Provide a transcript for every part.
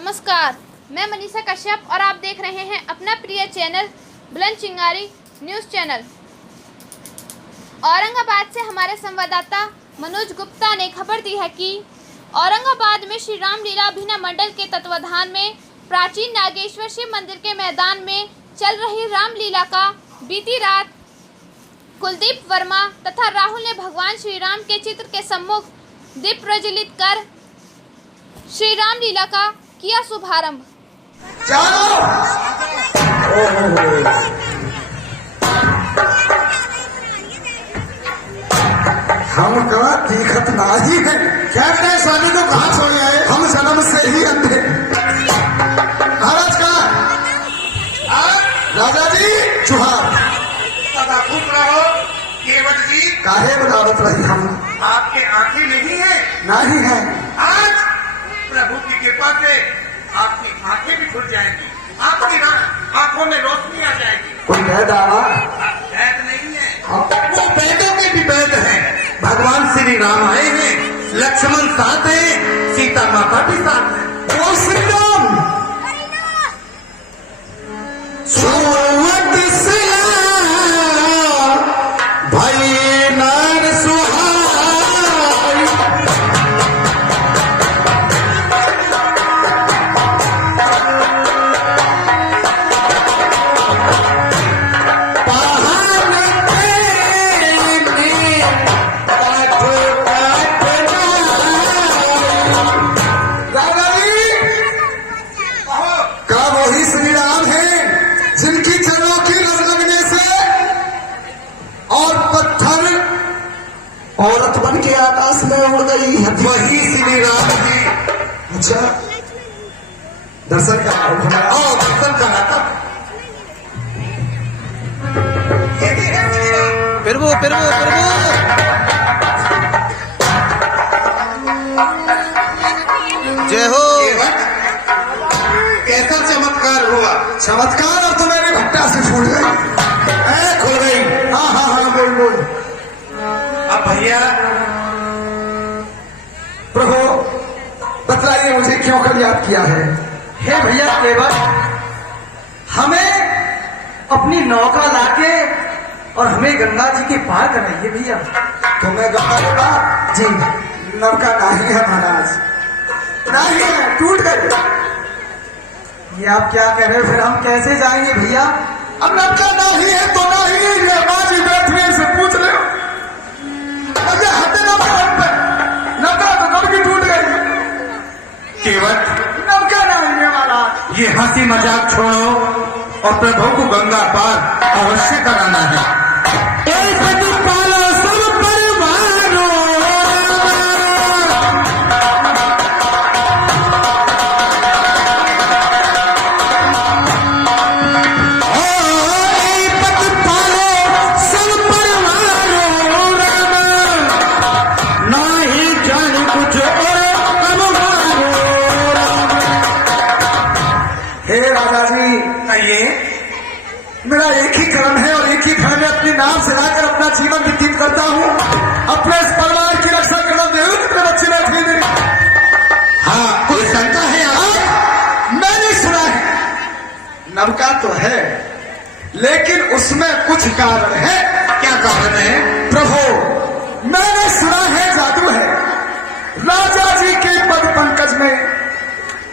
नमस्कार, मैं मनीषा कश्यप और आप देख रहे हैं अपना प्रिय चैनल बुलंद चिंगारी न्यूज़ चैनल। औरंगाबाद से हमारे संवाददाता मनोज गुप्ता ने खबर दी है कि औरंगाबाद में श्री रामलीला अभिनय मंडल के तत्वाधान में प्राचीन नागेश्वर शिव मंदिर के मैदान में चल रही रामलीला का बीती रात कुलदीप वर्मा तथा राहुल ने भगवान श्री राम के चित्र के सम्मुख दीप प्रज्वलित कर श्री रामलीला का किया शुभारंभ। हम कहा दिखत नाही है क्या करें, स्वामी को कहाँ छोड़ आए, हम जन्म से ही अंधे। महाराज का राजा जी चुहार खूब रहो केवट जी। काहे बदावत रही हम, आपके आंखें नहीं है? नहीं है। आज प्रभु की कृपा से आपकी आंखें भी खुल जाएंगी, आपकी आंखों में रोशनी आ जाएगी। कोई वैद आवा? वैद नहीं है, वो वैदों के भी वैद हैं। भगवान श्री राम आए हैं, लक्ष्मण साथ हैं, सीता माता भी साथ हैं। वो श्री राम सुवत सिला भई नर सुहाई, पहाड़ पे का वही श्री राम है जिनकी चरणों की रग लगने से और पत्थर औरत बन के आकाश में उड़ गई है, वही श्री राम जी। अच्छा दर्शन का और दर्शन का नाता प्रभु प्रभु प्रभु जय हो। कैसा चमत्कार हुआ। चमत्कार अब तो मेरे भट्टा से छूट गई, खुल गई। हाँ हाँ हाँ बोल बोल। अब भैया प्रभु बतलाइए मुझे क्यों कर याद किया है। हे भैया केवल हमें अपनी नौका लाके और हमें गंगा जी के पार कराइए भैया। तुम्हें गंगा लगा जी नौका नहीं है महाराज, नहीं है, टूट गई। ये आप क्या कह रहे हो, फिर हम कैसे जाएंगे भैया? अब नौका नहीं है तो नहीं है, ये बाजी बैठने से पूछ रहे हो। अरे हटे ना पे नौका तो कब की टूट गई। केवल नौका नहीं है महाराज। ये हंसी मजाक छोड़ो और प्रभु को गंगा पार अवश्य कराना है। हे राजा जी ये मेरा एक ही कर्म है और एक ही फल में अपनी नाम से लाकर अपना जीवन व्यतीत करता हूँ। अपने इस परिवार की रक्षा करना देव अपने बच्चे ने खरीदे। हाँ कोई शंका है आप? मैंने सुना है नौका तो है लेकिन उसमें कुछ कारण है। क्या कारण है? प्रभु मैंने सुना है जादू है। राजा जी के पद पंकज में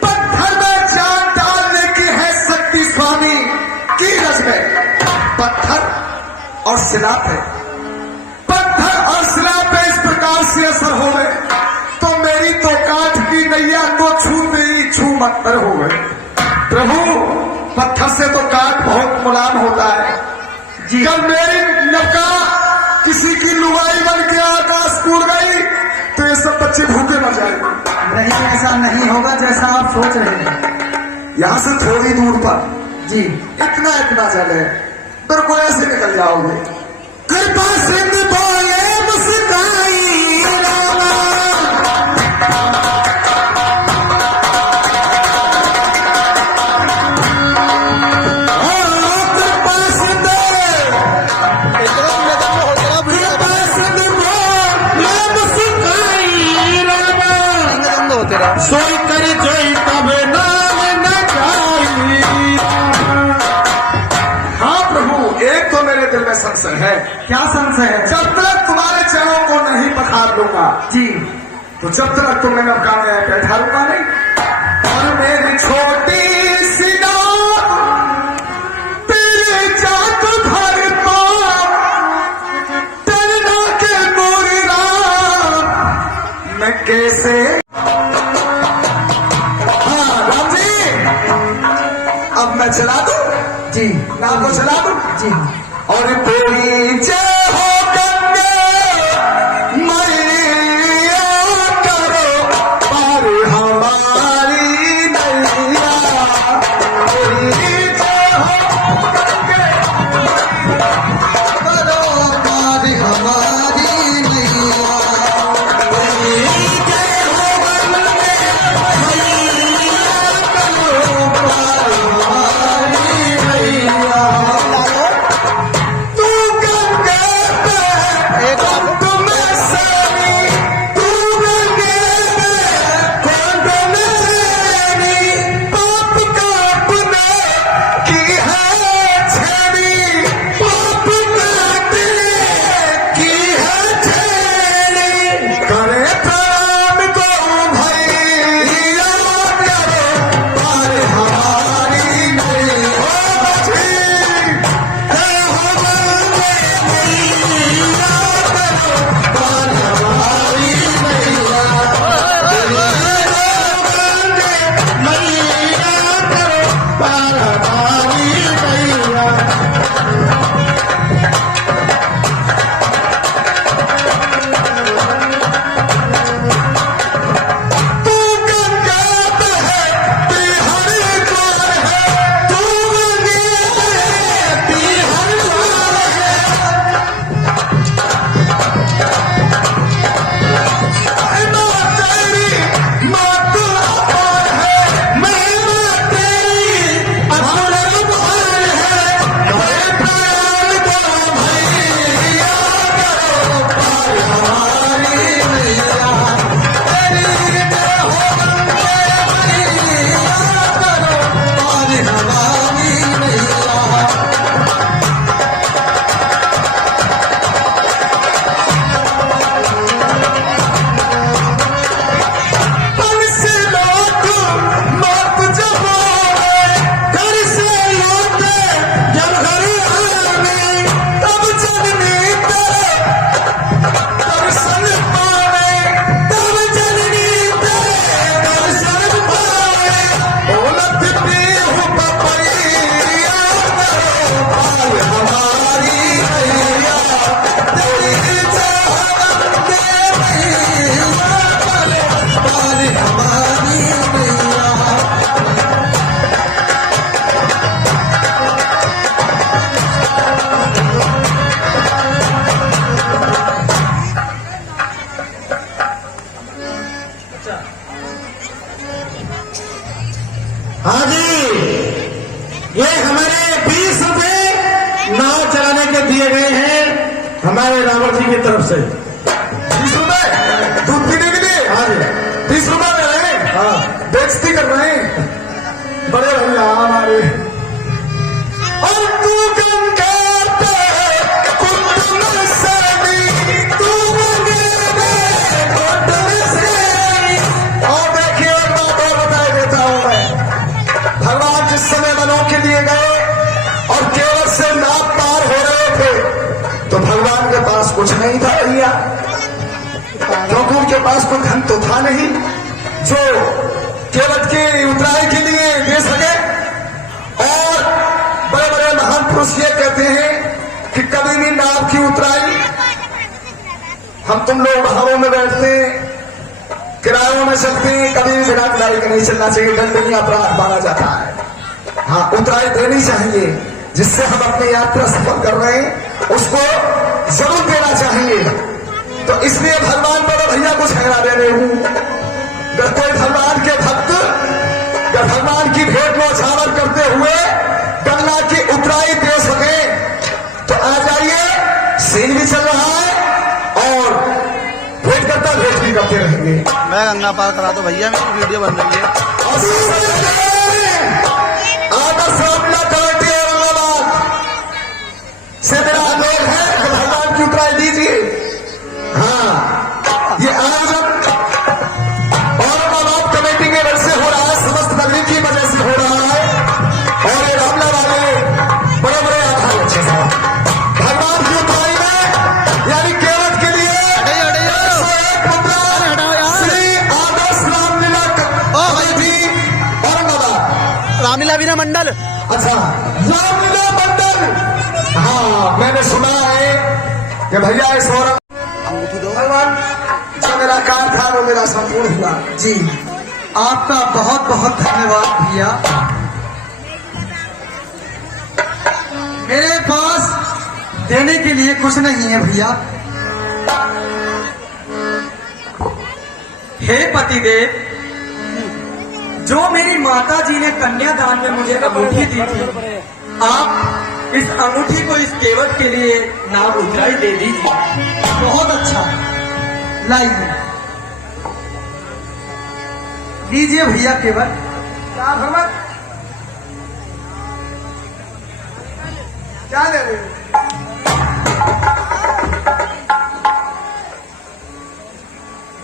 पत्थर में जान डालने की है शक्ति स्वामी की रज में। पत्थर और शिला पे, पत्थर और शिला पे इस प्रकार से असर हो गए तो मेरी तो काठ की नैया को छूते ही छू मंतर हो गए। प्रभु पत्थर से तो काठ बहुत मुलायम होता है जी। कल मेरी नौका किसी की लुगाई बन के आकाश कूद गई तो ये सब बच्चे भूखे मर जाएंगे। नहीं, ऐसा नहीं होगा जैसा आप सोच रहे हैं। यहाँ से थोड़ी दूर पर जी इतना जल है, फिर को ऐसे निकल जाओगे। कृपा सिंध बोले मुस्काई रामा, कृपा सिंध बोले मुस्काई रामा, तेरा सोई कर जोई तब ना है। क्या संशय है? जब तक तुम्हारे चरणों को नहीं पखार लूंगा जी तो जब तक तुम्हें नौका में बैठा लूंगा नहीं। और मेरी छोटी सी नाव तेरे जात भर को टलना के गोरी राम मैं कैसे। हाँ राम जी, अब मैं चला दूं जी नाव को, चला दूं जी। और तेरी जय हो गंगे मैया करो पार हमारी नैया। तेरी जय हो गंगे करो पार हमारी नैया। तेरी जय हो गंगे मैया करो पार हमारी नैया। तू गंगे पे कौन में सनी, तू गंगे पे कौन में सनी, पाप का पुण्य की है छेड़ी, पाप का पुण्य की है छेड़ी। करे प्रणाम तो भैया करो पार हमारी नैया। हाँ जी, ये हमारे 20 रुपए नाव चलाने के दिए गए हैं हमारे रावण जी की तरफ से। 20 रुपए दूध पीने के लिए? हाँ जी 20 रुपए में रहे। हाँ बेइज्जती कर रहे हैं बड़े भैया हमारे। और तू गंगा पे कुंड में सनी, तू गंगे पे कुंड में सनी। और देखिए एक बात और बताए देता हूं मैं, भगवान जिस समय वनों के लिए गए और केवल से नाव पार हो रहे थे तो भगवान के पास कुछ नहीं था भैया, क्योंकि उनके पास कोई धन तो था नहीं जो केवट की उतराई के लिए दे सके। और बड़े बड़े महान पुरुष ये कहते हैं कि कभी भी नाव की उतराई, हम तुम लोग भावों में बैठते हैं, किरायों में चलते हैं, कभी भी बिना किराए के नहीं चलना चाहिए, दंडनीय अपराध माना जाता है। हाँ, उतराई देनी चाहिए, जिससे हम अपनी यात्रा सफल कर रहे हैं उसको जरूर देना चाहिए। तो इसलिए भगवान बड़े भैया को ठहरा दे रहे हूं। अगर कोई भगवान के भक्त अगर भगवान की भेंट में छावर करते हुए गंगा की उतराई दे सके तो आ जाइए, सीन भी चल रहा है और भेंट करता भेंट भी करते रहेंगे। मैं गंगा पार करा दो भैया, मेरी वीडियो बन रही है। आदर्श कमेटी औरंगाबाद से मेरा अनुरोध है, रामलीला अभिनय मंडल। अच्छा, रामलीला मंडल। हाँ, मैंने सुना है कि भैया इस भगवान जो मेरा कार्य था वो मेरा संपूर्ण हुआ। जी, आपका बहुत बहुत धन्यवाद भैया। मेरे पास देने के लिए कुछ नहीं है भैया। हे पतिदेव, जो मेरी माता जी ने कन्यादान में मुझे अंगूठी दी थी, आप इस अंगूठी को इस केवट के लिए नाम उतराई दे दीजिए। बहुत अच्छा, लाइए, लीजिए भैया केवट। क्या भगवान, क्या ले रहे हो?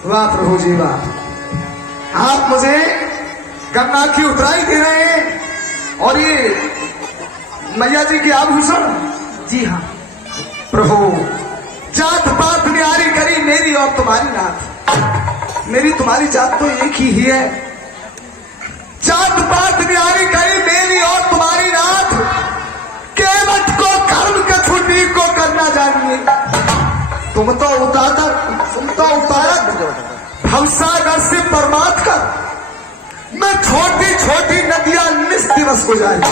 वाह प्रभु जी वाह, आप मुझे गंगा की उतराई दे रहे हैं और ये मैया जी की आभूषण। जी हाँ प्रभु, जात पात न्यारी करी मेरी और तुम्हारी नाथ। मेरी तुम्हारी जात तो एक ही है। जात पात न्यारी करी मेरी और तुम्हारी नाथ। केवट को कर्म के छुट्टी को करना जानिए। तुम तो उतारा भवसागर से बर्बाद कर मैं छोटी छोटी नदियां निस्दिवस गुजारी।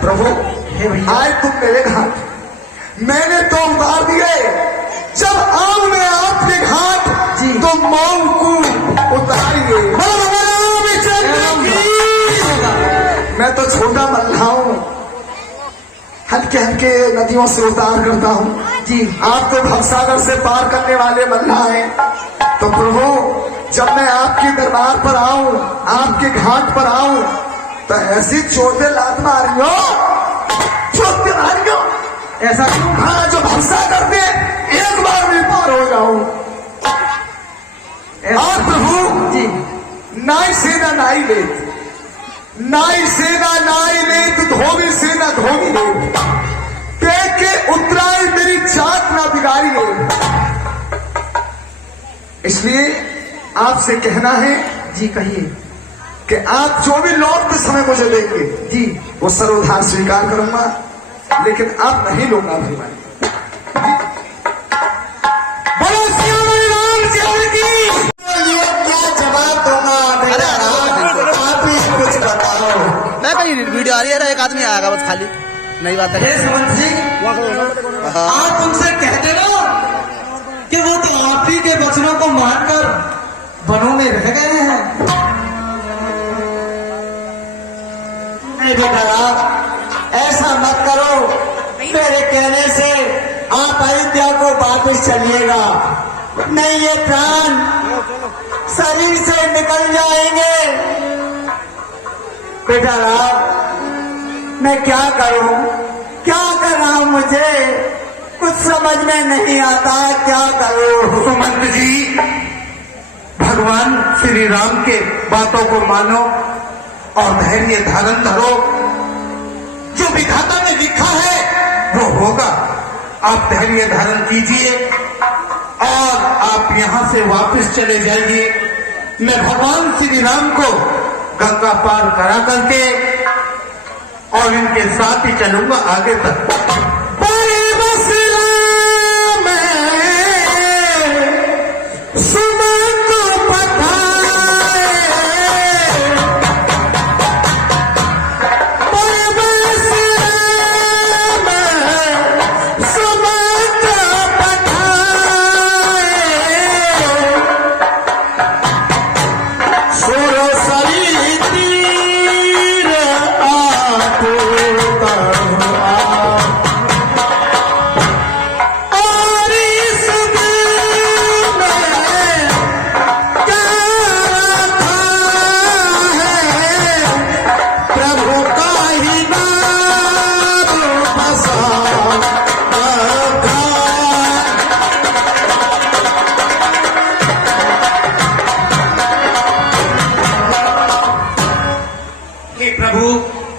प्रभु, आए तुम मेरे घाट, मैंने तो उतार दिए। जब आऊं मैं आपके घाट तो मौन को उतारिए। मैं तो छोटा मल्लाह हूं, हल्के हल्के नदियों से उतार करता हूं। जी, आप तो भवसागर से पार करने वाले मल्लाह हैं। तो प्रभु, जब मैं आपके दरबार पर आऊं, आपके घाट पर आऊं, तो ऐसी चोटें लात मारियो, चोट मारियो। ऐसा क्यों? हाँ, जो भरोसा करते एक बार में पार हो जाऊं। और प्रभु जी, नाई सेना नाई लेत, नाई सेना नाई लेत, धोबी सेना धोबी लेत। पेट के उतराई मेरी जात ना बिगाड़ी है। इसलिए आपसे कहना है। जी कहिए। कि आप जो भी लौटते समय मुझे देंगे जी, वो सर्वधार स्वीकार करूंगा, लेकिन अब नहीं लूंगा भगवान। बोलो श्री राम चंद्र की। ये क्या जवाब दूंगा? आप ही कुछ बताओ। मैं कहीं वीडियो आ रही है, एक आदमी आएगा बस खाली नई बात है। सुमन सिंह, आप उनसे कहते ना कि वो तो आप ही के वचनों को मानकर वनों में रह गए हैं। नहीं बेटा, ऐसा मत करो। मेरे कहने से आप अयोध्या को वापस चलिएगा, नहीं ये प्राण शरीर से निकल जाएंगे। बेटा राम, मैं क्या करूं, क्या करना मुझे कुछ समझ में नहीं आता, क्या करूं। सुमंत जी, भगवान श्री राम के बातों को मानो और धैर्य धारण करो। जो विधाता ने लिखा है वो होगा। आप धैर्य धारण कीजिए और आप यहाँ से वापस चले जाइए। मैं भगवान श्री राम को गंगा पार करा करके और इनके साथ ही चलूंगा आगे तक।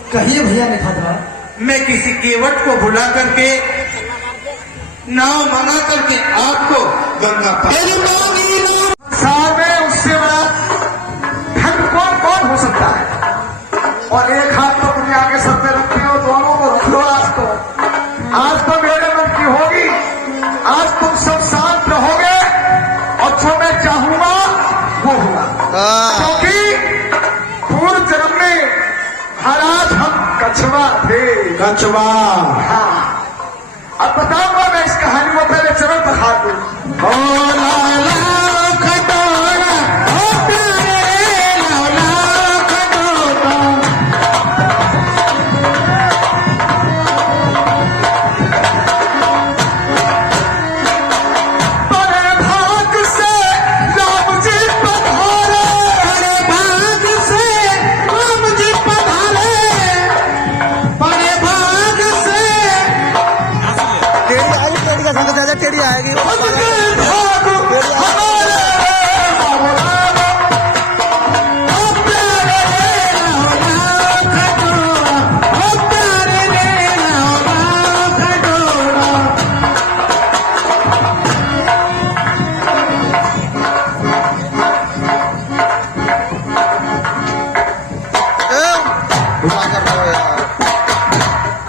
कहिए भैया निखात, मैं किसी केवट को बुला करके नाव मंगा करके आपको गंगा साहब में उससे बड़ा धन कौन कौन हो सकता है? और एक हाथ तो दुनिया के सर पे रखते हो, दोनों को रख लो आज तो मेरे मन की होगी। आज तुम सब शांत रहोगे और जो मैं चाहूंगा वो होगा, क्योंकि पूर्व जन्म में महाराज हम कछवा थे। कछवा। हाँ, अब बताऊंगा मैं इस कहानी को, पहले चरण दिखा दूं। ओ लाला खटोला, ओ प्यारे लाला खटोला। बड़े भाग से राम जी पधारे, बड़े भाग से राम जी पधारे, बड़े भाग से टेढ़ी आएगी, टेढ़ी का संग ज्यादा टेढ़ी आएगी।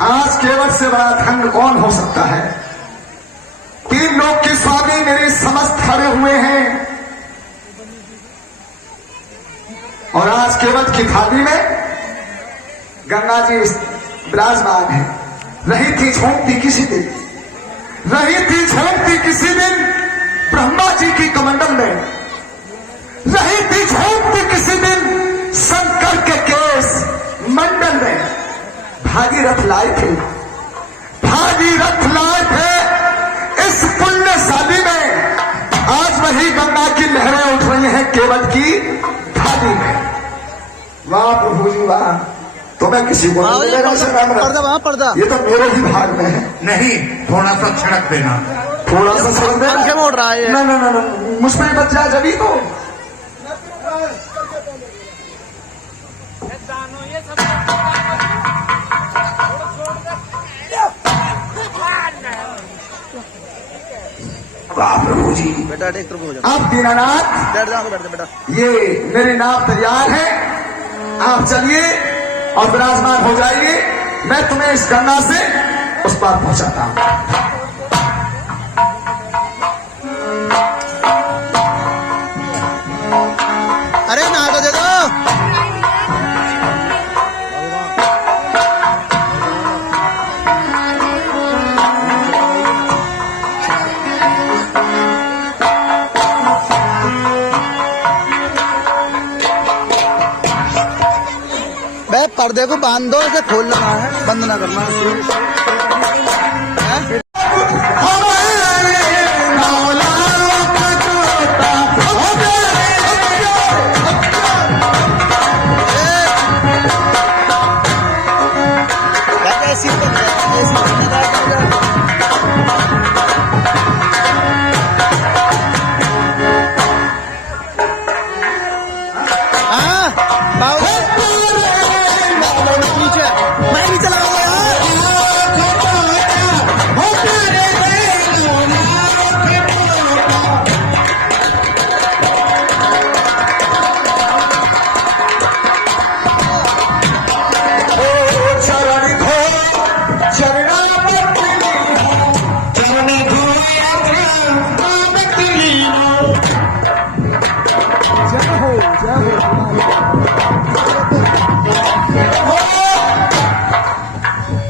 आज केवल से बड़ा धन कौन हो सकता है? तीन लोग के स्वामी मेरे समस्त खड़े हुए हैं और आज केवल की थाली में गंगा जी विराजमान है। रही थी झोंकती किसी दिन, रही थी झोंकती किसी दिन ब्रह्मा जी की कमंडल में, रही थी झोंकती किसी दिन शंकर के केस मंडल में। भागीरथ लाए थे, भागीरथ लाए थे इस पुण्यशाली में। आज वही गंगा की लहरें उठ रही हैं केवट की थाली में। वाह प्रभु जी वाह, तो मैं किसी को नहीं देगा इसे नाम रख। पर्दा वहाँ पर्दा, ये तो मेरे ही भाग में है। नहीं, थोड़ा सा छिड़क देना। थोड़ा सा सड़क पंखे में देना, उड़ रहा है ये। ना ना ना ना, मुझ में बच जाए जभी तो। वाह प्रभु जी। बेटा देख प्रभु हो जा, आप दीनानाथ, बैठ जाओ, बैठ जा बेटा। ये मेरे नाव तैयार है, आप चलिए और विराजमान हो जाइए। मैं तुम्हें इस गंगा से उस पार पहुंचाता हूं। अरे नहा तो दे दो। बे पर्दे को बांध दो, इसे खोलना है, बंद ना करना।